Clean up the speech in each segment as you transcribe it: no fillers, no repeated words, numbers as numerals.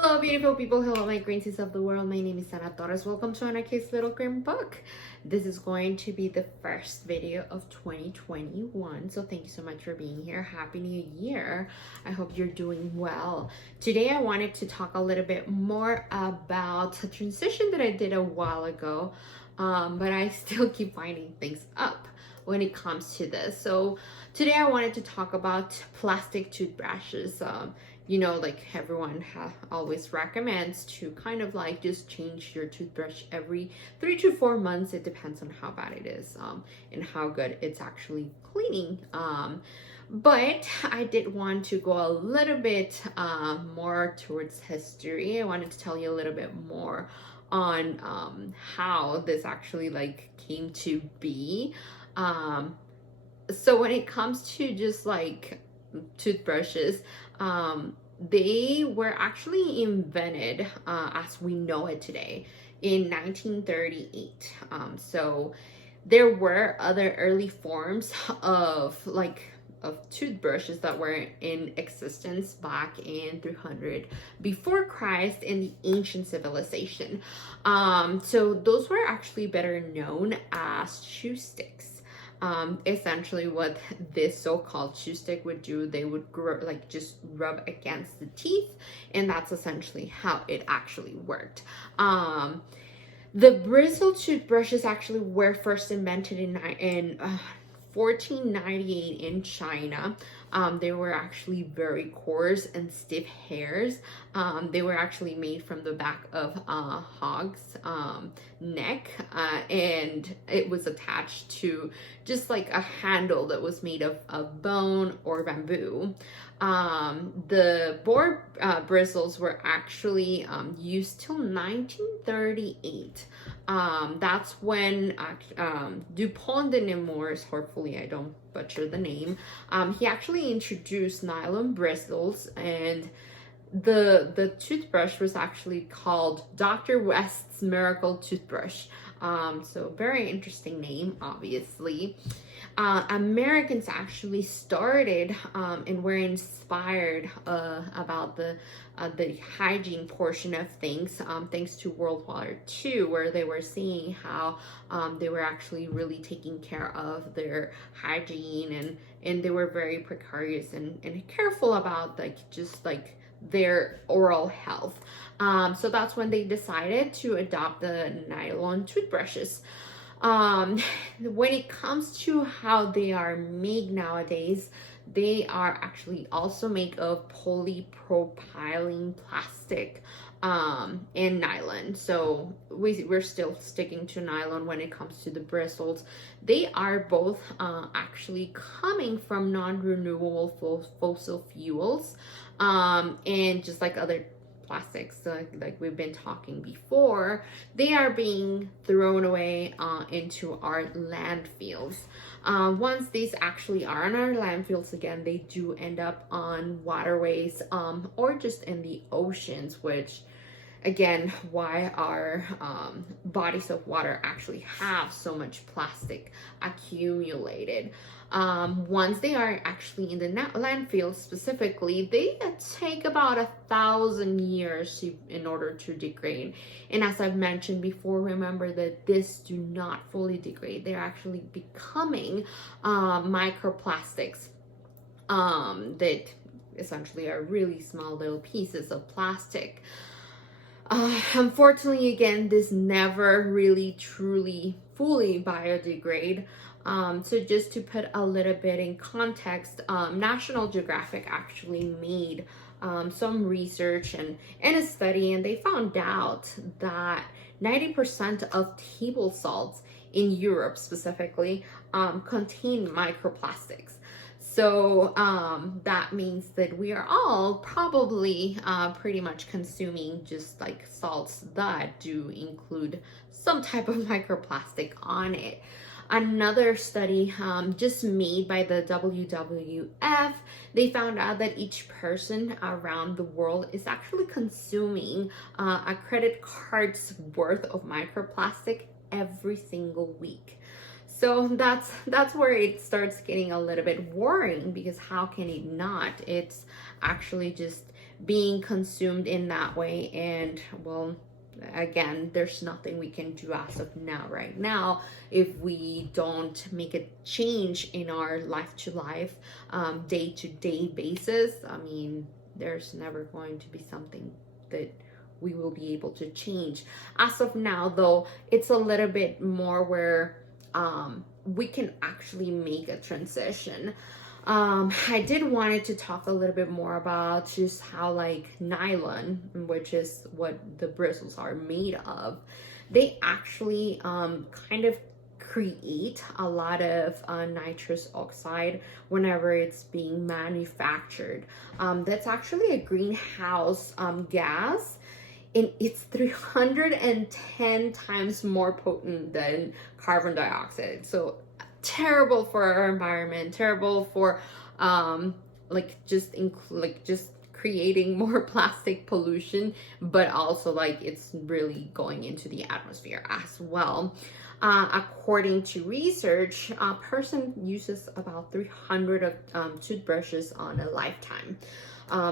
Hello, beautiful people. Hello, my greensies of the world. My name is Sana Torres. Welcome to Anarchy's Little Green Book. This is going to be the first video of 2021. So thank you so much for being here. Happy New Year. I hope you're doing well. Today, I wanted to talk a little bit more about a transition that I did a while ago, but I still keep finding things up when it comes to this. So today I wanted to talk about plastic toothbrushes. Like everyone always recommends to kind of like just change your toothbrush every 3 to 4 months. It depends on how bad it is and how good it's actually cleaning. But I did want to go a little bit more towards history. I wanted to tell you a little bit more on how this actually like came to be. So when it comes to just like toothbrushes, they were actually invented as we know it today in 1938. So there were other early forms of toothbrushes that were in existence back in 300 before Christ in the ancient civilization. So those were actually better known as chew sticks. Essentially what this so-called chew stick would do, they would just rub against the teeth, and that's essentially how it actually worked. The bristle toothbrushes actually were first invented in 1498 in China. They were actually very coarse and stiff hairs. They were actually made from the back of a hog's neck, and it was attached to just like a handle that was made of bone or bamboo. The boar bristles were actually used till 1938. That's when Dupont de Nemours, hopefully I don't butcher the name, he actually introduced nylon bristles, and the toothbrush was actually called Dr. West's Miracle Toothbrush. So very interesting name, obviously. Americans actually started and were inspired about the hygiene portion of things, thanks to World War II, where they were seeing how they were actually really taking care of their hygiene, and they were very precarious and careful about their oral health. So that's when they decided to adopt the nylon toothbrushes. When it comes to how they are made nowadays, they are actually also made of polypropylene plastic and nylon. So we're still sticking to nylon when it comes to the bristles. They are both actually coming from non-renewable fossil fuels, and just like other plastics, like we've been talking before, they are being thrown away into our landfills. Once these actually are in our landfills, again, they do end up on waterways or just in the oceans, which again, why our bodies of water actually have so much plastic accumulated. Once they are actually in the landfill specifically, they take about 1,000 years in order to degrade. And as I've mentioned before, remember that this do not fully degrade. They're actually becoming microplastics that essentially are really small little pieces of plastic. Unfortunately, again, this never really truly fully biodegrade. So just to put a little bit in context, National Geographic actually made some research and a study, and they found out that 90% of table salts in Europe specifically contain microplastics. So that means that we are all probably pretty much consuming just like salts that do include some type of microplastic on it. Another study just made by the WWF, they found out that each person around the world is actually consuming a credit card's worth of microplastic every single week. So that's where it starts getting a little bit worrying, because how can it not? It's actually just being consumed in that way. And well, again, there's nothing we can do as of now, right now, if we don't make a change in our life to life, day-to-day basis. I mean, there's never going to be something that we will be able to change. As of now, though, it's a little bit more where we can actually make a transition. I did wanted to talk a little bit more about just how like nylon, which is what the bristles are made of, they actually kind of create a lot of nitrous oxide whenever it's being manufactured. That's actually a greenhouse gas, and it's 310 times more potent than carbon dioxide. So terrible for our environment, terrible for just creating more plastic pollution, but also like it's really going into the atmosphere as well. According to research, a person uses about 300 of toothbrushes on a lifetime.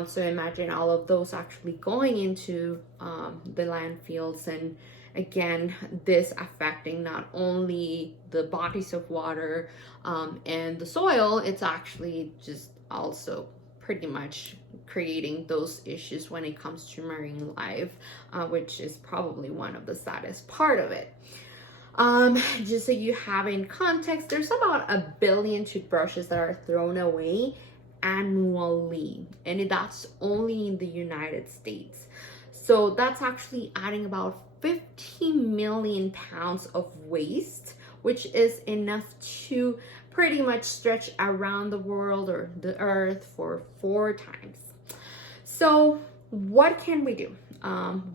So imagine all of those actually going into the landfills, and again, this affecting not only the bodies of water and the soil, it's actually just also pretty much creating those issues when it comes to marine life, which is probably one of the saddest part of it. Just so you have in context, there's about 1 billion toothbrushes that are thrown away annually, and that's only in the United States. So that's actually adding about 50 million pounds of waste, which is enough to pretty much stretch around the world or the earth for 4 times. So what can we do?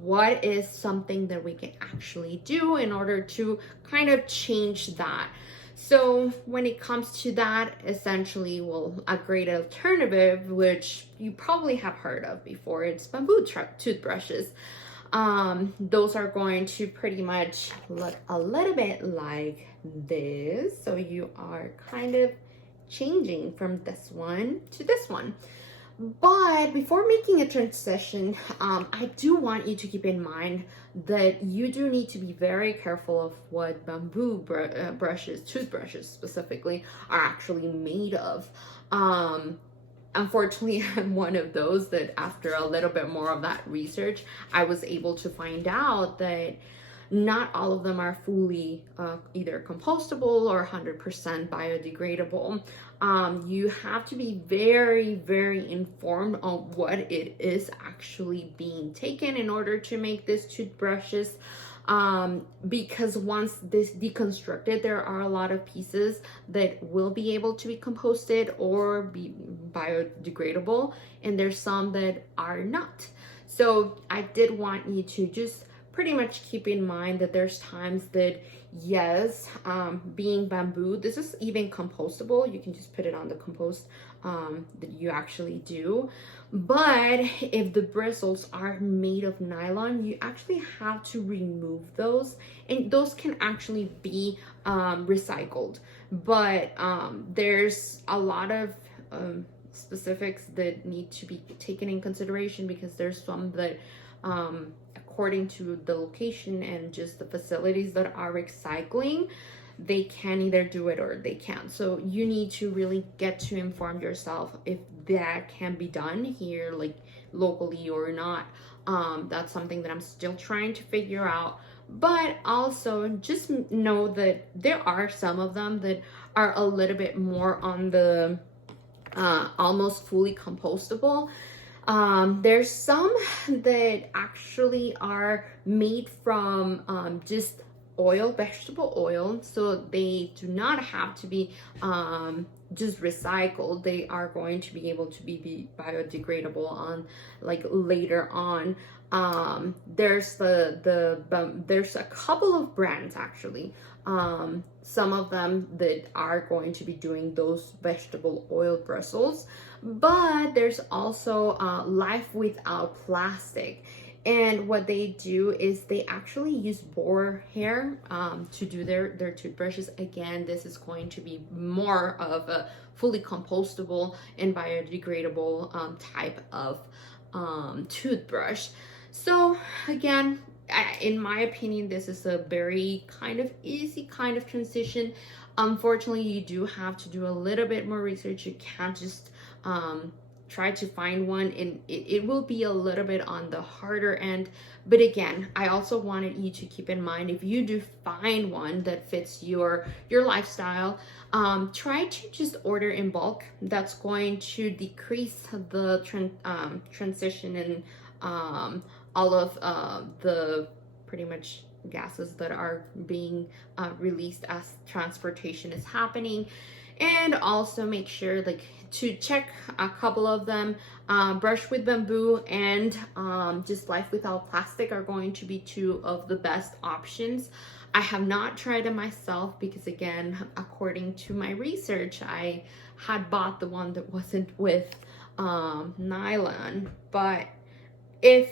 What is something that we can actually do in order to kind of change that? So when it comes to that, essentially, well, a great alternative, which you probably have heard of before, it's bamboo toothbrushes. Those are going to pretty much look a little bit like this. So you are kind of changing from this one to this one. But before making a transition, I do want you to keep in mind that you do need to be very careful of what bamboo brushes, toothbrushes specifically, are actually made of. Unfortunately, I'm one of those that after a little bit more of that research, I was able to find out that not all of them are fully either compostable or 100% biodegradable. You have to be very, very informed on what it is actually being taken in order to make these toothbrushes. Because once this deconstructed, there are a lot of pieces that will be able to be composted or be biodegradable, and there's some that are not. So I did want you to just pretty much keep in mind that there's times that yes, being bamboo, this is even compostable. You can just put it on the compost that you actually do. But if the bristles are made of nylon, you actually have to remove those, and those can actually be recycled. But there's a lot of specifics that need to be taken in consideration, because there's some that according to the location and just the facilities that are recycling, they can either do it or they can't. So you need to really get to inform yourself if that can be done here, like locally or not. That's something that I'm still trying to figure out. But also just know that there are some of them that are a little bit more on the almost fully compostable. There's some that actually are made from just oil, vegetable oil, so they do not have to be just recycled. They are going to be able to be biodegradable on like later on. There's there's a couple of brands actually, some of them that are going to be doing those vegetable oil bristles, but there's also Life Without Plastic. And what they do is they actually use boar hair to do their toothbrushes. Again, this is going to be more of a fully compostable and biodegradable type of toothbrush. So again, in my opinion, this is a very kind of easy kind of transition. Unfortunately, you do have to do a little bit more research. You can't just try to find one, and it will be a little bit on the harder end. But again, I also wanted you to keep in mind, if you do find one that fits your lifestyle, try to just order in bulk. That's going to decrease the transition and all of the pretty much gases that are being released as transportation is happening. And also make sure like to check a couple of them. Brush with bamboo and just life without plastic are going to be two of the best options. I have not tried it myself because, again, according to my research, I had bought the one that wasn't with nylon. But if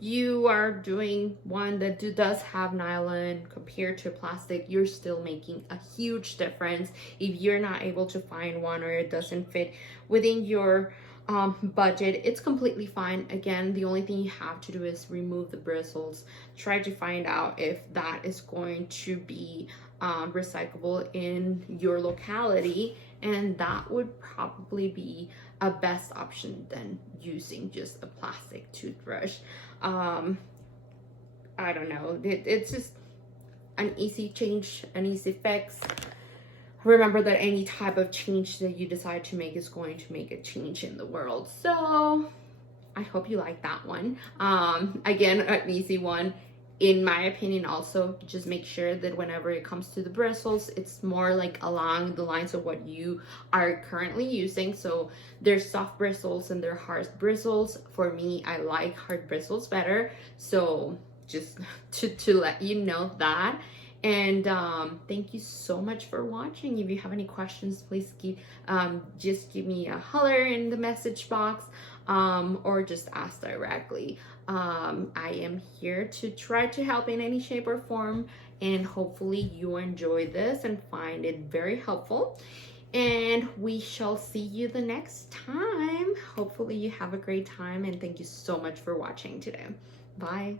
you are doing one that does have nylon compared to plastic, you're still making a huge difference. If you're not able to find one or it doesn't fit within your budget, it's completely fine. Again, the only thing you have to do is remove the bristles. Try to find out if that is going to be recyclable in your locality, and that would probably be a best option than using just a plastic toothbrush. I don't know, it's just an easy change, an easy fix. Remember that any type of change that you decide to make is going to make a change in the world. So I hope you like that one. Again, an easy one. In my opinion, also, just make sure that whenever it comes to the bristles, it's more like along the lines of what you are currently using. So there's soft bristles and there are hard bristles. For me, I like hard bristles better. So just to let you know that. And thank you so much for watching. If you have any questions, please just give me a holler in the message box, or just ask directly. I am here to try to help in any shape or form, and hopefully you enjoy this and find it very helpful. And we shall see you the next time. Hopefully you have a great time, and thank you so much for watching today. Bye.